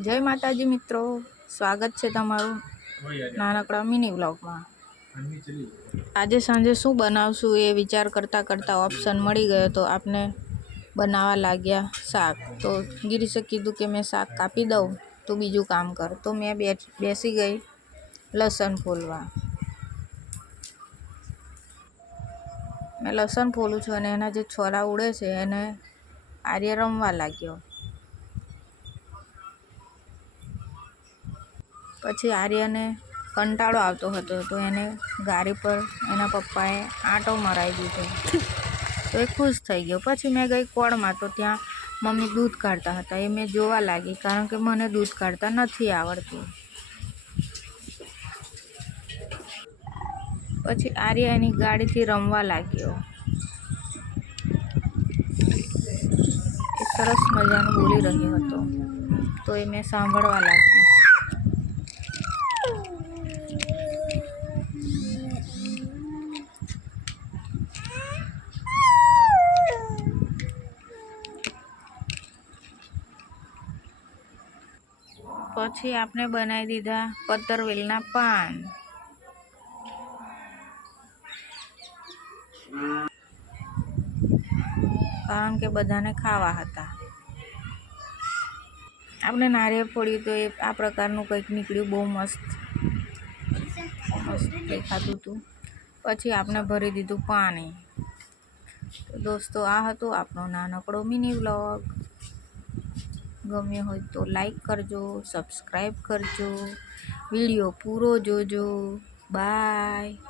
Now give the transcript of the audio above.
જય માતાજી મિત્રો. સ્વાગત છે તમારું નાનકડા મિની વ્લોગમાં. આજે સાંજે શું બનાવશું એ વિચાર કરતાં કરતાં ઓપ્શન મળી ગયો તો આપને બનાવવા લાગ્યા શાક. તો ગિરીશે કીધું કે મેં શાક કાપી દઉં તું બીજું કામ કર. તો મેં બેસી ગઈ લસણ ફોલવા. મેં લસણ ફોલું છું અને એના જે છોરા ઉડે છે એને આર્ય રમવા લાગ્યો. પછી આર્યને કંટાળો આવતો હતો તો એને ગાડી પર એના પપ્પાએ આંટો મરાવી દીધો. તો એ ખુશ થઈ ગયો. પછી મેં ગઈ કોળમાં તો ત્યાં મમ્મી દૂધ કાઢતા હતા. એ મેં જોવા લાગી કારણ કે મને દૂધ કાઢતા નથી આવડતું. પછી આર્ય એની ગાડીથી રમવા લાગ્યો. એ સરસ મજાનું બોલી રહ્યો હતો. તો એ મેં સાંભળવા લાગી પછી આપણે બનાવી દીધા પતરવેલના પાન. કારણ કે બધાને ખાવા હતા. આપણે નારિયેળ ફોડ્યું તો એ આ પ્રકારનું કંઈક નીકળ્યું બહુ મસ્ત. મસ્ત દેખાતું હતું. પછી આપણે ભરી દીધું પાણી. તો દોસ્તો, આ હતો આપણો નાનકડો મિની વ્લોગ. ગમ્યો હોય તો લાઈક કરજો સબસ્ક્રાઈબ કરજો. વીડિયો પૂરો જોજો. બાય